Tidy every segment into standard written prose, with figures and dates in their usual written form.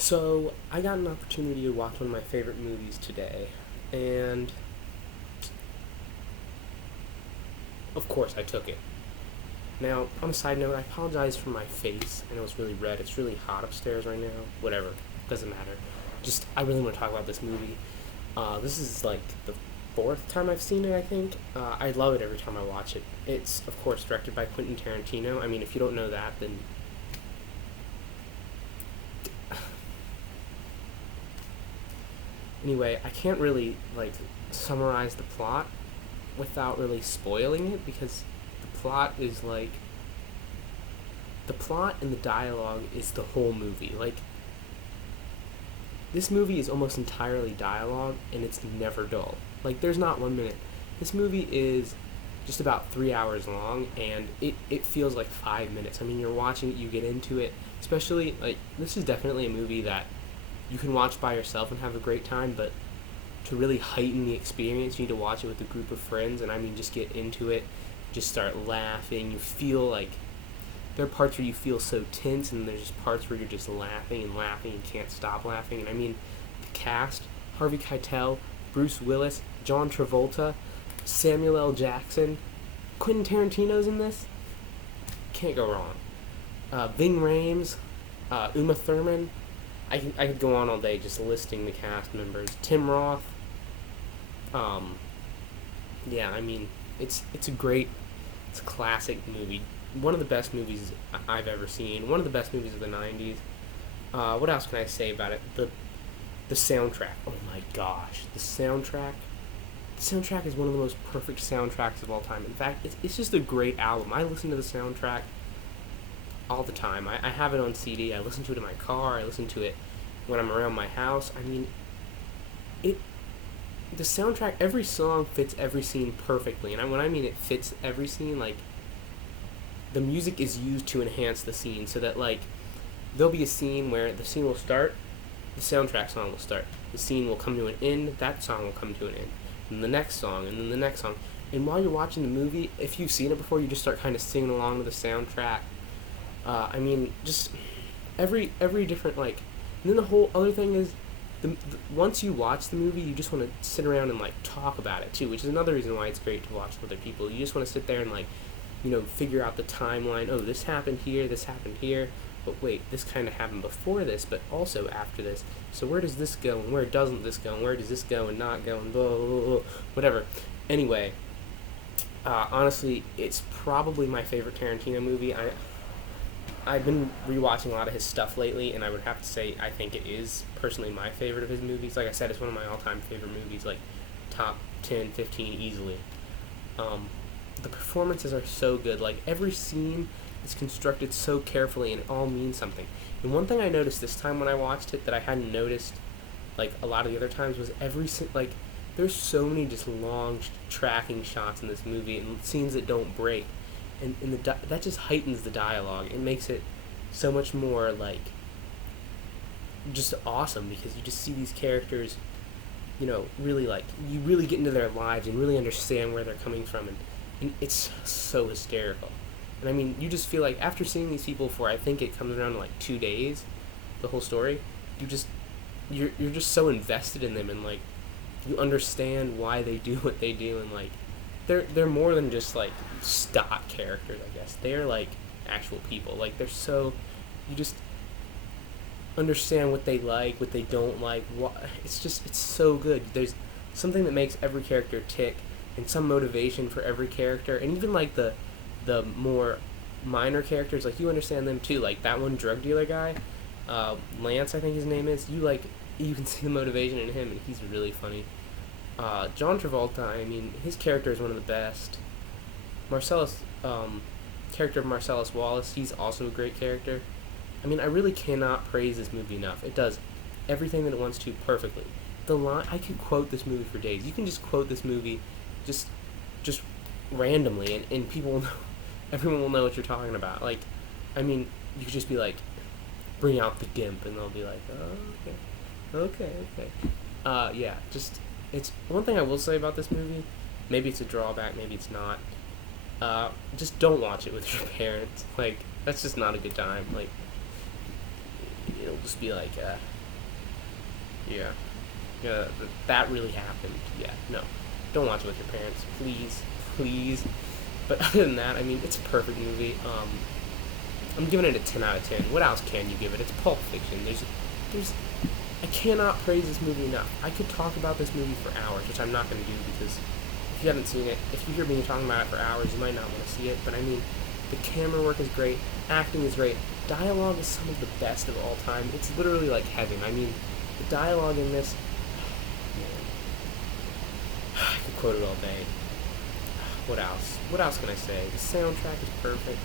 So, I got an opportunity to watch one of my favorite movies today, and of course I took it. Now, on a side note, I apologize for my face. I know it's really red. It's really hot upstairs right now. Whatever. Doesn't matter. Just, I really want to talk about this movie. This is like the fourth time I've seen it, I think. I love it every time I watch it. It's, of course, directed by Quentin Tarantino. I mean, if you don't know that, then anyway, I can't really like summarize the plot without really spoiling it because the plot is like the plot and the dialogue is the whole movie. Like this movie is almost entirely dialogue and it's never dull. Like there's not 1 minute. This movie is just about 3 hours long and it feels like 5 minutes. I mean you're watching it, you get into it. Especially like this is definitely a movie that you can watch by yourself and have a great time, but to really heighten the experience, you need to watch it with a group of friends. And I mean, just get into it, just start laughing. You feel like there are parts where you feel so tense, and there's just parts where you're just laughing and laughing and can't stop laughing. And I mean, the cast: Harvey Keitel, Bruce Willis, John Travolta, Samuel L. Jackson, Quentin Tarantino's in this. Can't go wrong. Ving Rhames, Uma Thurman. I could go on all day just listing the cast members. Tim Roth. Um, yeah, I mean, it's a great, it's a classic movie. One of the best movies I've ever seen. One of the best movies of the '90s. What else can I say about it? The soundtrack. Oh my gosh, the soundtrack. The soundtrack is one of the most perfect soundtracks of all time. In fact, it's just a great album. I listen to the soundtrack all the time. I have it on CD. I listen to it in my car. I listen to it when I'm around my house. I mean, it the soundtrack. Every song fits every scene perfectly, and when I mean it fits every scene, like the music is used to enhance the scene, so that like there'll be a scene where the scene will start, the soundtrack song will start, the scene will come to an end, that song will come to an end, and the next song, and then the next song. And while you're watching the movie, if you've seen it before, you just start kind of singing along to the soundtrack. I mean, just every different like, and then the whole other thing is, once you watch the movie, you just want to sit around and like talk about it too, which is another reason why it's great to watch with other people. You just want to sit there and like, figure out the timeline. Oh, this happened here, this happened here. But wait, this kind of happened before this, but also after this. So where does this go, and where doesn't this go, and where does this go and not go, and blah, blah, blah, blah. Whatever. Anyway, honestly, it's probably my favorite Tarantino movie. I've been rewatching a lot of his stuff lately, and I would have to say I think it is personally my favorite of his movies. Like I said, it's one of my all-time favorite movies, like top 10, 15 easily. The performances are so good. Like every scene is constructed so carefully, and it all means something. And one thing I noticed this time when I watched it that I hadn't noticed like a lot of the other times was like there's so many just long tracking shots in this movie and scenes that don't break, and that just heightens the dialogue. It makes it so much more like just awesome because you just see these characters, really like you really get into their lives and really understand where they're coming from, and it's so hysterical. And I mean, you just feel like after seeing these people for I think it comes around to like 2 days, the whole story, you're just so invested in them, and like you understand why they do what they do, and like they're more than just like stock characters, I guess. They're like actual people. Like they're so you just understand what they like, what they don't like. It's so good. There's something that makes every character tick, and some motivation for every character, and even like the more minor characters, like you understand them too. Like that one drug dealer guy, Lance, I think his name is. You can see the motivation in him, and he's really funny. John Travolta, I mean, his character is one of the best. Marcellus, character of Marcellus Wallace, he's also a great character. I mean, I really cannot praise this movie enough. It does everything that it wants to perfectly. I could quote this movie for days. You can just quote this movie, just randomly, and people will know, everyone will know what you're talking about. Like, I mean, you could just be like, bring out the gimp, and they'll be like, oh, okay. Yeah, just, it's, one thing I will say about this movie, maybe it's a drawback, maybe it's not, just don't watch it with your parents. Like, that's just not a good time. Like, just be like, yeah, that really happened. Yeah, no, don't watch it with your parents, please, please. But other than that, I mean, it's a perfect movie. I'm giving it a 10 out of 10. What else can you give it? It's Pulp Fiction. I cannot praise this movie enough. I could talk about this movie for hours, which I'm not going to do because if you haven't seen it, if you hear me talking about it for hours, you might not want to see it. But I mean, the camera work is great, acting is great, dialogue is some of the best of all time. It's literally like heaven. I mean, the dialogue in this, man, I could quote it all day. What else? What else can I say? The soundtrack is perfect.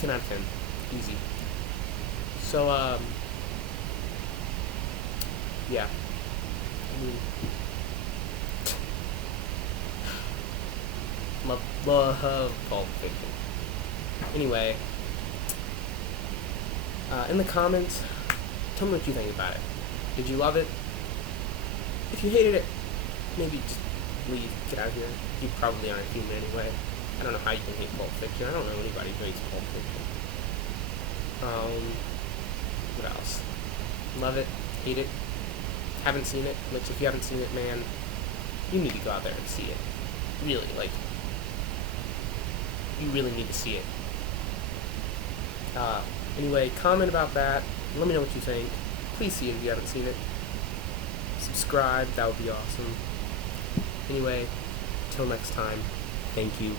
10 out of 10. Easy. So, yeah. I mean, love Pulp Fiction. Anyway, in the comments, tell me what you think about it. Did you love it? If you hated it, maybe just leave, get out of here. You probably aren't human anyway. I don't know how you can hate Pulp Fiction. I don't know anybody who hates Pulp Fiction. What else? Love it, hate it, haven't seen it, which if you haven't seen it, man, you need to go out there and see it. Really, like, you really need to see it. Anyway, comment about that. Let me know what you think. Please see it if you haven't seen it. Subscribe, that would be awesome. Anyway, till next time, thank you.